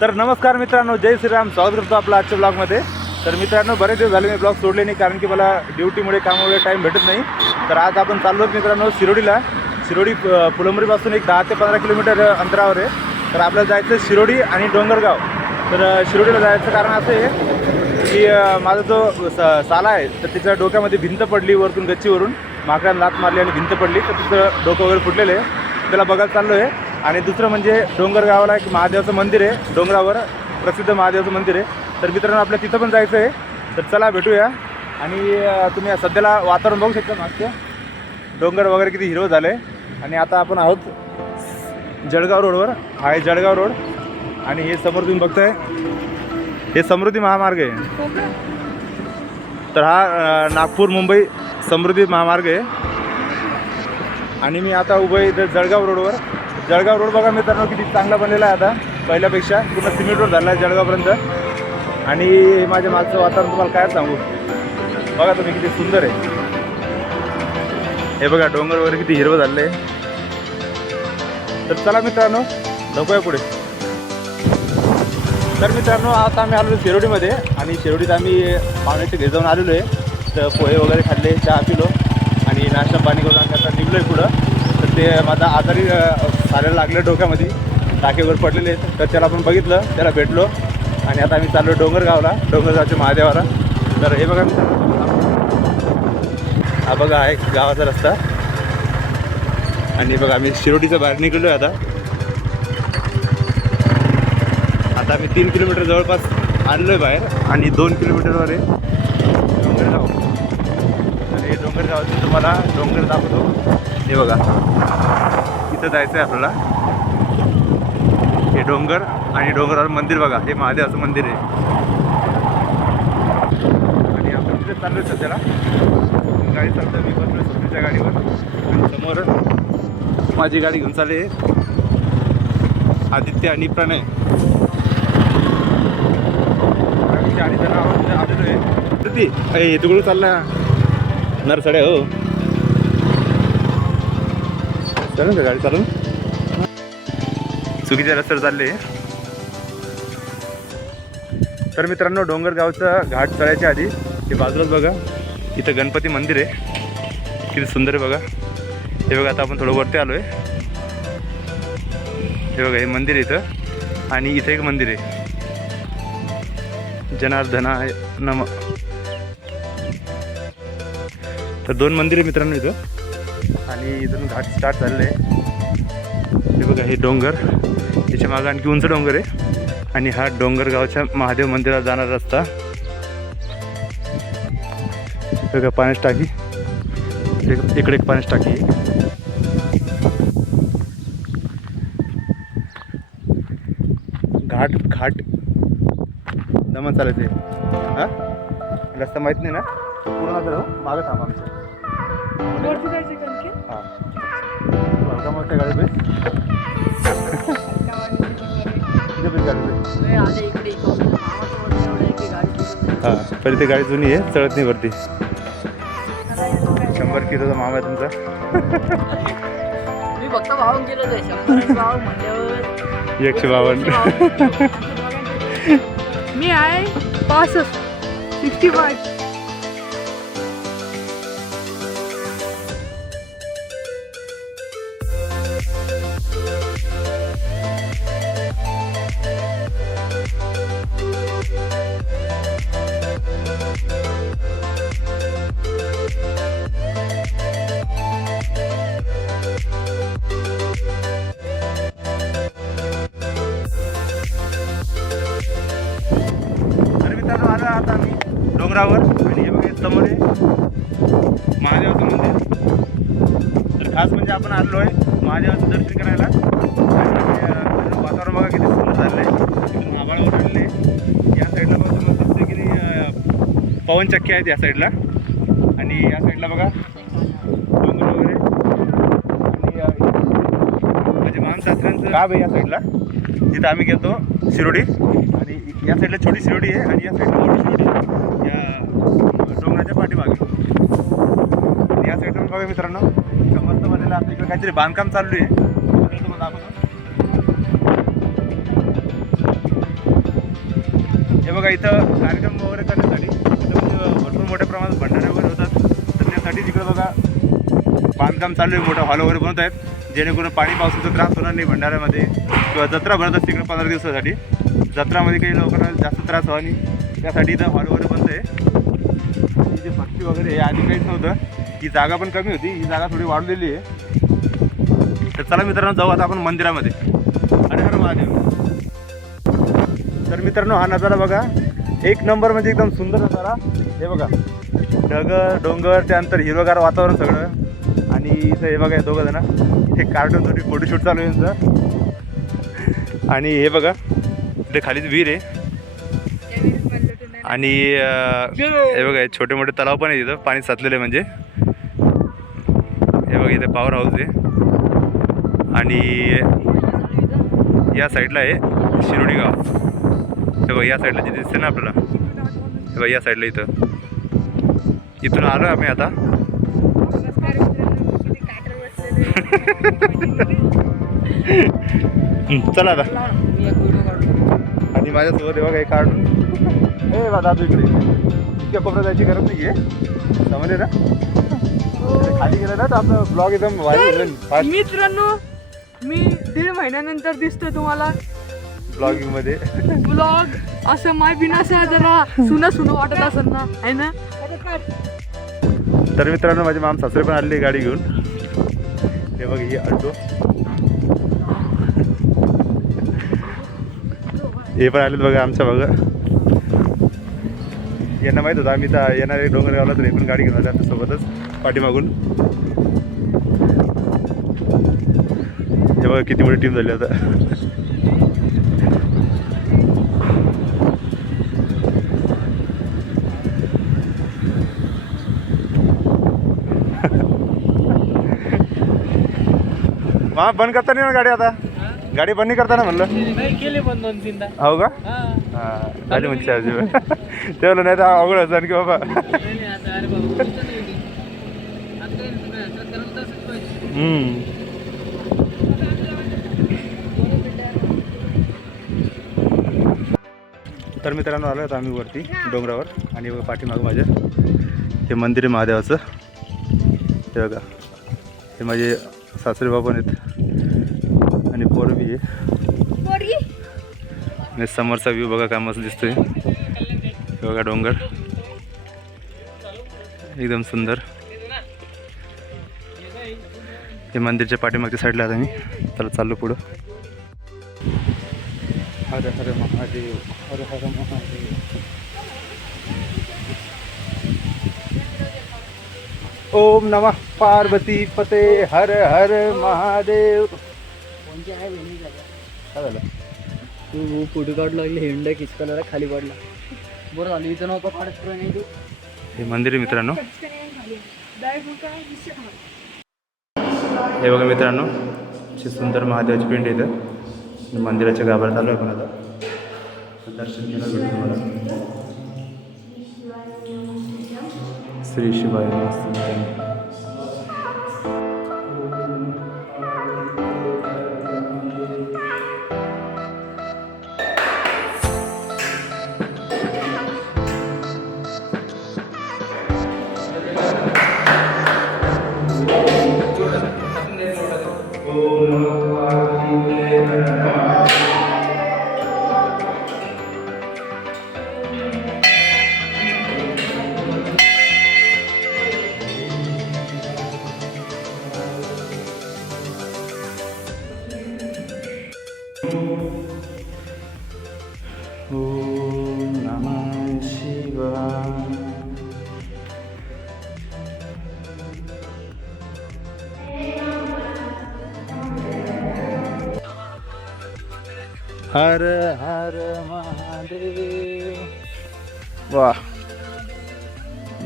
तर नमस्कार मित्रांनो जय श्रीराम. स्वागत करतो आपला आजच्या ब्लॉगमध्ये तर मित्रांनो बरेच दिवस झाले मी ब्लॉग सोडले नाही कारण की मला ड्युटीमुळे कामामुळे टाईम भेटत नाही. तर आज आपण चाललो आहोत मित्रांनो शिरोडीला. शिरोडी फुलंबरीपासून एक दहा ते पंधरा किलोमीटर अंतरावर आहे. तर आपल्याला जायचं आहे शिरोडी आणि डोंगरगाव. तर शिरोडीला जायचं कारण असं आहे की माझा जो स- साला आहे तर तिच्या डोक्यामध्ये भिंत पडली वरतून गच्चीवरून. माकडाने लात मारली आणि भिंत पडली तर तिचं डोकं वगैरे फुटलेलं आहे. त्याला बघायला चाललो आहे आणि दुसरं म्हणजे डोंगर गावाला एक महादेवाचं मंदिर आहे. डोंगरावर प्रसिद्ध महादेवाचं मंदिर आहे. तर मित्रांनो आपल्या तिथं पण जायचं आहे. तर चला भेटूया. आणि तुम्ही सध्याला वातावरण बघू शकता मागच्या. डोंगर वगैरे किती हिरो झालं आहे आणि आता आपण आहोत जळगाव रोडवर. हा आहे जळगाव रोड. आणि हे समोर तुम्ही बघताय हे समृद्धी महामार्ग आहे. तर हा नागपूर मुंबई समृद्धी महामार्ग आहे. आणि मी आता उभं आहे इथं जळगाव रोडवर. जळगाव रोड बघा मित्रांनो किती चांगला बनलेला आहे आता. पहिल्यापेक्षा पूर्ण सिमेंट रोड झाला आहे जळगावपर्यंत. आणि माझ्या मागचं वातावरण तुम्हाला काय सांगू? बघा तुम्ही किती सुंदर आहे. हे बघा डोंगर वगैरे किती हिरवं झालेलं आहे. तर चला मित्रांनो ढोकूया पुढे. तर मित्रांनो आता आम्ही आलो शिरोडीमध्ये आणि शिरोडीत आम्ही पाहुण्याच्या घरी जाऊन आलेलो आहे. तर पोहे वगैरे खाल्ले चहा पिलो आणि नाश्ता पाणी करून आम्ही आता निघलो आहे पुढं. तर ते माझा आजारी साऱ्याला लागलं डोक्यामध्ये. टाके वगैरे पडलेले तर त्याला आपण बघितलं त्याला भेटलो. आणि आता आम्ही चाललो डोंगरगावला डोंगरगावच्या महादेवाला. तर हे बघा हा बघा आहे गावाचा रस्ता. आणि बघा आम्ही शिरोडीच्या बाहेर निघलो आहे आता. आता आम्ही तीन किलोमीटर जवळपास आलेलो आहे बाहेर. आणि दोन किलोमीटरवर आहे डोंगरगाव. तर हे डोंगरगावातून तुम्हाला डोंगर दाखवतो. हे बघा. इथं जायचं आहे आपल्याला. हे डोंगर आणि डोंगरावर मंदिर बघा. हे महादेवाचं मंदिर आहे. आणि आपण तिथे चाललो आहे सध्याला. गाडी चालतो मी. बसलो सुट्टीच्या गाडीवर. आणि समोर माझी गाडी घेऊन चालले आदित्य आणि प्रणय. आणि गाडी जरा आवाज आलेलो आहे. ती अय तिकडून चालला. नरसड्या हो. चालेल का गाडी चालून चुकीच्या रस्त्यावर चालले. तर मित्रांनो डोंगरगावचं घाट चढायच्या आधी हे बाजूलाच बघा इथं गणपती मंदिर आहे. किती सुंदर आहे बघा. हे बघा आता आपण थोडं वरती आलो आहे हे बघा हे मंदिर आहे इथं. आणि इथं एक मंदिर आहे. जनार्दना नम तर दोन मंदिर आहे मित्रांनो इथं. आणि इथून घाट स्टार्ट झालेलं आहे. हे बघा हे डोंगर. याच्या मागं आणखी उंच डोंगर आहे. आणि हा डोंगरगावच्या महादेव मंदिरात जाणारा रस्ता. बघा पाण्याची टाकी. इकडे इकडे एक पाण्याची टाकी आहे. घाट घाट दमन चालायचं आहे. रस्ता माहीत नाही ना? पूर्ण मागं थांबा आमचं. हलका मोठ्या गाडी पे. हां पहिले ते गाडी जुनी आहे चढत नाही वरती? शंभर किलोचा मामा आहे तुमचा मी फक्त वाहून गेलो ते शंभर एकशे बावन्न मी आहे पासष्ट सिक्स्टी फाय आता आम्ही. डोंगरावर. आणि हे बघा समोर आहे महादेवाचं मंदिर. तर खास म्हणजे आपण आलो आहे महादेवाचं दर्शन करायला. आणि वातावरण बघा किती सुंदर झालं आहे आभाळ ओढलेलं आहे या साईडला बघा तुम्हाला की नाही पवनचक्की आहेत या साईडला. आणि या साईडला बघा डोंगर वगैरे. आणि माझ्या माम गाव आहे या साईडला? तिथं आम्ही गेलो शिरोडी. आणि या साईडला छोटी शिरोडी आहे आणि या साईडला मोठी शिरोडी या डोंगराच्या पाठीमागे. या साईडला बघा मित्रांनो मस्त बनलेलं आपल्या इकडे काहीतरी बांधकाम चालू आहे. तुम्हाला दाखवतो. बघा इथं कार्यक्रम वगैरे करण्यासाठी म्हणजे भरपूर मोठ्या प्रमाणात भंडारे वगैरे होतात. तर त्यासाठी तिकडे बघा बांधकाम चालू आहे मोठं हॉल वगैरे बनवत आहेत जेणेकरून पाणी पावसाचा त्रास होणार नाही भंडाऱ्यामध्ये. किंवा जत्रा भरत असते तिकडे पंधरा दिवसासाठी. जत्रामध्ये काही लोकांना जास्त त्रास व्हावा नाही. त्यासाठी इथं हॉल वगैरे बंद आहे. जे पक्षी वगैरे हे आधी काहीच नव्हतं. ही जागा पण कमी होती. ही जागा थोडी वाढलेली आहे. तर चला मित्रांनो जाऊ आता आपण मंदिरामध्ये. अरे हर महादेव. तर मित्रांनो हा नजारा बघा. एक नंबर म्हणजे एकदम सुंदर नजारा. हे बघा. ढग डोंगर त्यानंतर हिरवगार वातावरण सगळं. आणि इथं हे बघा दोघं जण. हे कार्टूनसाठी फोटोशूट चालू आहे त्यांचा आणि हे बघा इथे खालीच विहीर आहे. आणि हे बघा छोटे मोठे तलाव पण आहे तिथं पाणी साचलेलं आहे म्हणजे. हे बघा इथे पॉवर हाऊस आहे. आणि या साईडला आहे शिरोडी गाव. हे बघा या साईडला जिथे दिसते ना आपल्याला. हे बघा या साईडला इथं. इथून आलो आम्ही आता. चला आता. आणि माझ्यासोबत हे बघा हे काढून. हे बा दादू इकडे इतक्या कोपऱ्यात जायची गरज नाही आहे समजले ना? इकडे खाली गेलं ना तर आपलं ब्लॉग एकदम व्हायरल होईल. मित्रांनो मी दीड महिन्यानंतर दिसतोय तुम्हाला. ब्लॉगिंगमध्ये ब्लॉग असं माय बिनासा जरा सुना सुना वाटत असेल ना आहे ना? तर मित्रांनो माझे माम सासरे पण आलेले गाडी घेऊन. हे बघ ही ऑटो हे पण आलेत बघा आमच्या बघा यांना माहीत होतं आम्ही तर येणारे डोंगरगावला तर हे पण गाडी घेऊन आले आमच्यासोबतच पाठीमागून. हे बघा किती मोठी टीम झाली आता. मा बंद करता नाही ना गाडी आता? गाडी बंद नाही करता ना म्हणलं केले पण दोन तीनदा. हो का? हां. झाली म्हणजे चार्ज तेवढं नाही तर अवघड असं आणखी बाबा. हम्म. तर मित्रांनो आलो आता आम्ही वरती डोंगरावर आणि बघा पाठीमागं माझ्या. हे मंदिर आहे महादेवाचं. हे बघा. हे माझे सासरे बाबा आहेत आणि पोरं बी आहे. आणि समोरचा व्ह्यू बघा काय मस्त दिसतोय. बघा डोंगर. एकदम सुंदर. हे मंदिरच्या पाठीमागच्या साईडला आता मी. त्याला चाललो पुढं. हर हर महादेव हर हर महादेव. ओम नमः पार्वती पते हर हर महादेव। काय झालं? तू फोटो काढू लागले हिंडा किचकला खाली पडला. बरं झालं इथं नव्हतं काढत नाही तू. हे मंदिर आहे मित्रांनो. हे बघा मित्रांनो अशी सुंदर महादेवाची पिंड इथं. मंदिराच्या गाभाऱ्यात आलो आहे पण आता. दर्शन केलं भेटतं तुम्हाला Шри Шивая Настя. हर हर महादेव. वा.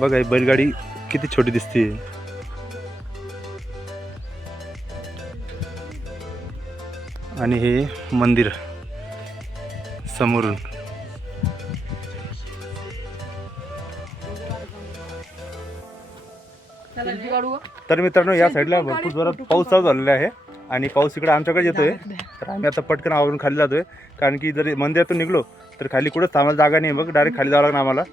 बघा ही बैलगाडी किती छोटी दिसते आणि हे मंदिर समोरून. तर मित्रांनो या साईडला भरपूर जोरात पाऊस चालू झालेला आहे आणि पाऊस इकडे आमच्याकडे येतोय. तर आम्ही आता पटकन आवरून खाली जातोय. कारण की जर मंदिरातून निघलो तर खाली कुठंच थांबायला जागा नाही बघ. डायरेक्ट खाली जावं लागणार आम्हाला.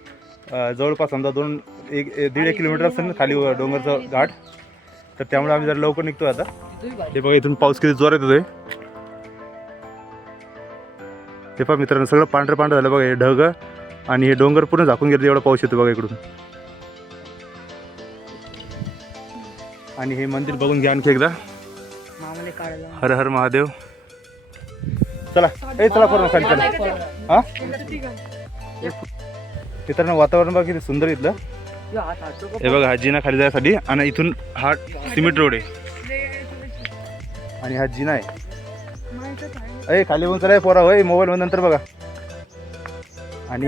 जवळपास समजा दोन एक दीड एक किलोमीटर असेल ना खाली डोंगरचं घाट. तर त्यामुळे आम्ही जरा लवकर निघतो आता. हे बघा इथून पाऊस किती जोरात येतोय. हे पहा मित्रांनो सगळं पांढरं पांढरं झालं बघा. हे ढग आणि हे डोंगर पूर्ण झाकून गेले एवढा पाऊस येतो बघा इकडून. आणि हे मंदिर बघून घ्या आणखी एकदा. हर हर महादेव. चला. ए चला पूर्ण खाली चला. हा? मित्रांनो वातावरण बघा किती सुंदर इथलं? हे बघा हा जिना खाली जायसाठी आणि इथून हा सिमेंट रोड आहे. आणि हा जिना आहे. अय खाली येऊन चला पोरा. होय मोबाईल मध्ये नंतर बघा. आणि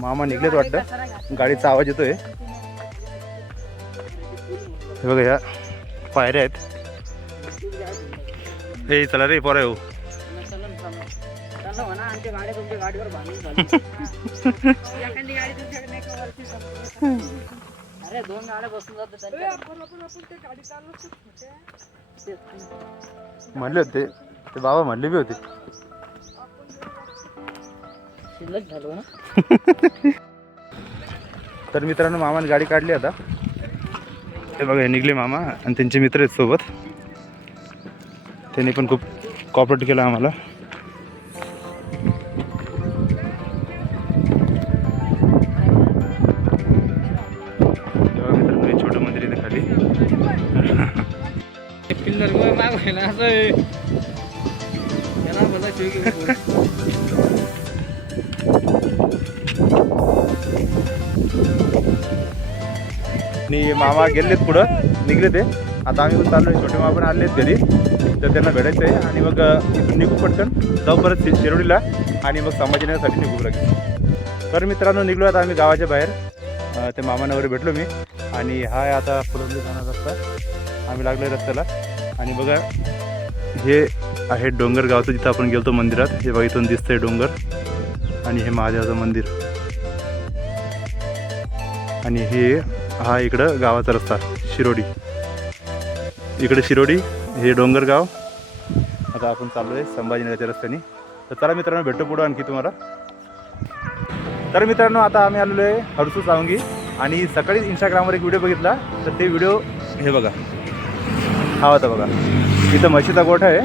मामा निघलेत वाटतं. गाडीचा आवाज येतोय. हे बघा ह्या पायऱ्या आहेत. हे चला रे पोरा येऊ. चला म्हणा, गाड्या तुमच्या गाडीवर बांधून झाली. अरे दोन गाड्या बसून जातात त्यांच्या. तेच. म्हणले होते. ते बाबा म्हणले बी होते. शिल्लक झालो ना. तर मित्रांनो मामाने गाडी काढली आता. ते बघा हे निघले मामा आणि त्यांचे मित्र आहेत सोबत. त्यांनी पण खूप कॉपरेट केलं आम्हाला. पिल्लर गोय माग ना असं त्याला मला शिव आणि मामा गेलेत पुढं निघले ते. आता आम्ही पण चाललो छोटे मामा पण आलेत घरी. तर त्यांना भेटायचं आहे. आणि मग इथून निघू पटकन. जाऊ परत शिरोडीला. आणि मग संभाजीनगरसाठी निघू लागेल तर मित्रांनो निघलो आता आम्ही गावाच्या बाहेर. ते मामांना वगैरे भेटलो मी. आणि हा आता पुढं जाणार रस्ता. आम्ही लागलो रस्त्याला. आणि बघा हे आहे डोंगर गावचं जिथं आपण गेलो मंदिरात हे बघा इथून दिसतंय डोंगर. आणि हे महादेवाचं मंदिर. आणि हे हा इकडं गावाचा रस्ता शिरोडी. इकडे शिरोडी हे डोंगरगाव आता आपण चाललो आहे संभाजीनगरच्या रस्त्याने. तर चला मित्रांनो भेटतो पुढं आणखी तुम्हाला. तर मित्रांनो आता आम्ही आलेलो आहे हरसू सावंगी आणि सकाळी इंस्टाग्रामवर एक व्हिडिओ बघितला. तर ते व्हिडिओ हे बघा. हा होता बघा. इथं म्हशीचा गोठा आहे.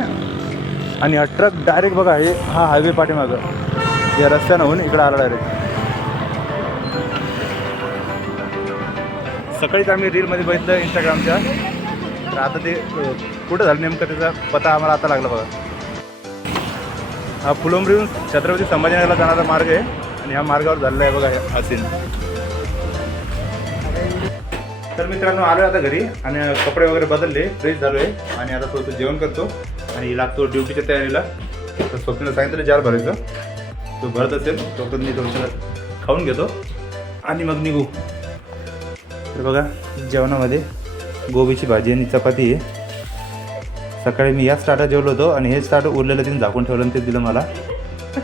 आणि हा ट्रक डायरेक्ट बघा हे हा हायवे पाठीमागं. या रस्त्यानं होऊन इकडं आला डायरेक्ट सकाळीच आम्ही रीलमध्ये बघितलं इंस्टाग्रामच्या तर आता ते कुठं झालं नेमकं त्याचा पता आम्हाला आता लागला बघा. हा फुलंबरीहून छत्रपती संभाजीनगरला जाणारा मार्ग आहे. आणि ह्या मार्गावर झालेला आहे बघा हे- हा सीन तर मित्रांनो आलो आता घरी आणि कपडे वगैरे बदलले फ्रेश झालो आहे आणि आता थोडंसं जेवण करतो आणि लागतो ड्युटीच्या तयारीला. तर स्वप्नीला सांगितलं जार भरायचं. तो भरत असेल तोपर्यंत मी थोडंसं खाऊन घेतो आणि मग निघू. तर बघा जेवणामध्ये गोबीची भाजी आणि चपाती आहे. सकाळी मी याच स्टार्टर जेवलो होतो आणि हे स्टार्टर उरलेलं तिने झाकून ठेवलं ते दिलं मला.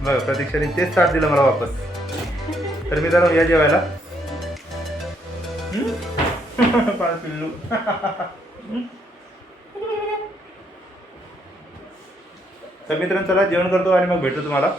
बघा प्रतीक्षाने तेच स्टार्ट दिलं मला वापस. तर मी या जेवायला. पिल्लू. तर मित्रांनो चला जेवण करतो आणि मग भेटतो तुम्हाला.